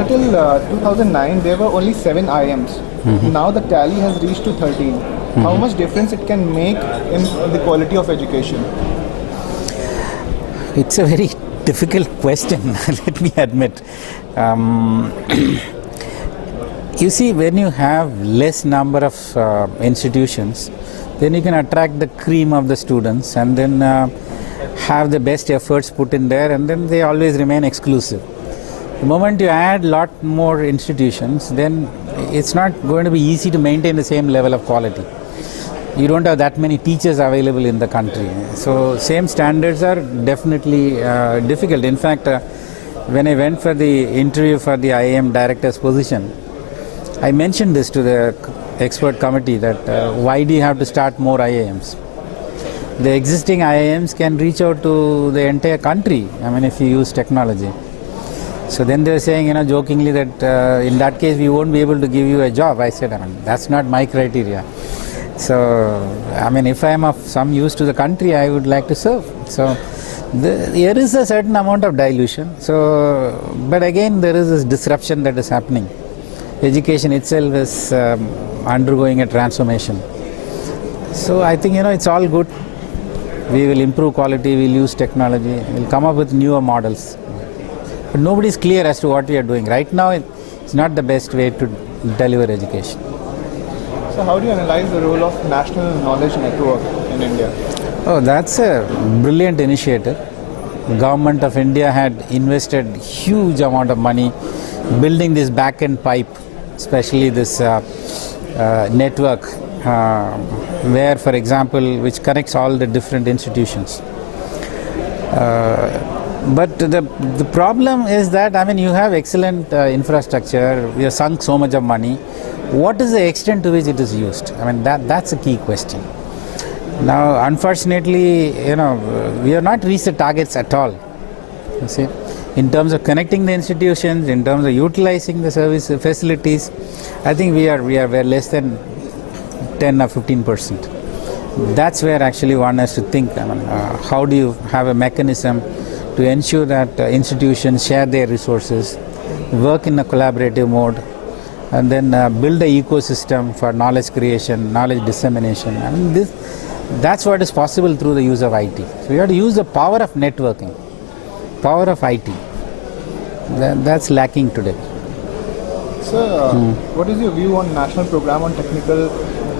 So till 2009, there were only 7 IIMs. Now the tally has reached to 13. How much difference it can make in the quality of education? It's a very difficult question, let me admit. You see, when you have less number of institutions, then you can attract the cream of the students and then have the best efforts put in there, and then they always remain exclusive. The moment you add lot more institutions, then it's not going to be easy to maintain the same level of quality. You don't have that many teachers available in the country. So same standards are definitely difficult. In fact, when I went for the interview for the IIM director's position, I mentioned this to the expert committee that why do you have to start more IIMs? The existing IIMs can reach out to the entire country, I mean, if you use technology. So then they were saying, jokingly that in that case we won't be able to give you a job. I said, that's not my criteria. So, if I am of some use to the country, I would like to serve. So, there is a certain amount of dilution. So, but again, there is this disruption that is happening. Education itself is undergoing a transformation. So, I think, it's all good. We will improve quality, we'll use technology, we'll come up with newer models. But nobody is clear as to what we are doing. Right now, it's not the best way to deliver education. So how do you analyze the role of National Knowledge Network in India? Oh, that's a brilliant initiative. The government of India had invested huge amount of money building this back-end pipe, especially this network where, for example, which connects all the different institutions. But the problem is that, you have excellent infrastructure, we have sunk so much of money. What is the extent to which it is used? That's a key question. Now, unfortunately, we have not reached the targets at all. You see, in terms of connecting the institutions, in terms of utilizing the service facilities, I think we are less than 10 or 15%. That's where actually one has to think. How do you have a mechanism to ensure that institutions share their resources, work in a collaborative mode, and then build an ecosystem for knowledge creation, knowledge dissemination. That's what is possible through the use of IT. So you have to use the power of networking, power of IT. That's lacking today. Sir, what is your view on National Program on Technical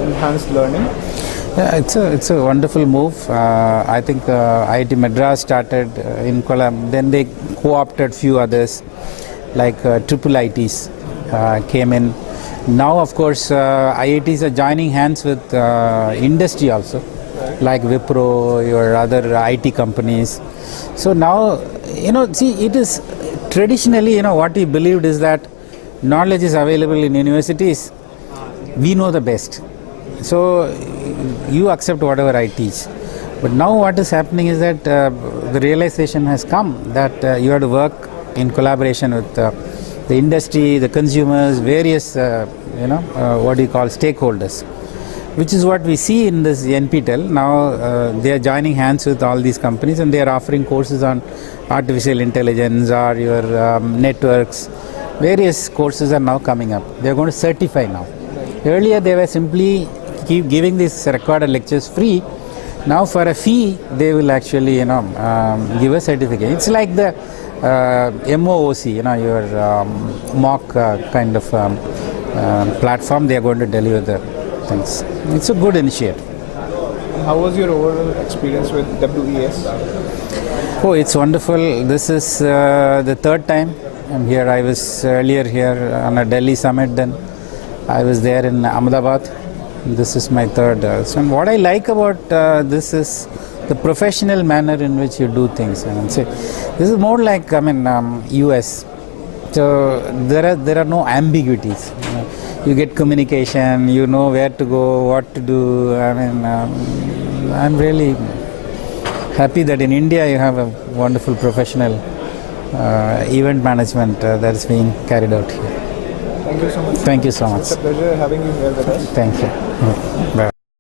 Enhanced Learning? Yeah, it's a wonderful move. I think IIT Madras started in Kollam, then they co-opted few others like triple ITs came in. Now, of course, IITs are joining hands with industry also, like Wipro or other IT companies. So now, it is traditionally, what we believed is that knowledge is available in universities. We know the best. So you accept whatever I teach. But now what is happening is that the realization has come that you have to work in collaboration with the industry, the consumers, various, stakeholders, which is what we see in this NPTEL. Now they are joining hands with all these companies and they are offering courses on artificial intelligence or your networks. Various courses are now coming up. They are going to certify now. Earlier they were simply giving these recorded lectures free. Now for a fee they will actually give a certificate. It's like the MOOC, your mock kind of platform. They are going to deliver the things. It's a good initiative. How was your overall experience with WES? Oh, it's wonderful. This is the third time I'm here. I was earlier here on a Delhi summit, then I was there in Ahmedabad. This is my third. So what I like about this is the professional manner in which you do things. So this is more like US. So there are no ambiguities. You get communication. You know where to go, what to do. I'm really happy that in India you have a wonderful professional event management that is being carried out here. Thank you so much. Thank you so much. It's a pleasure having you here with us. Thank you. Bye.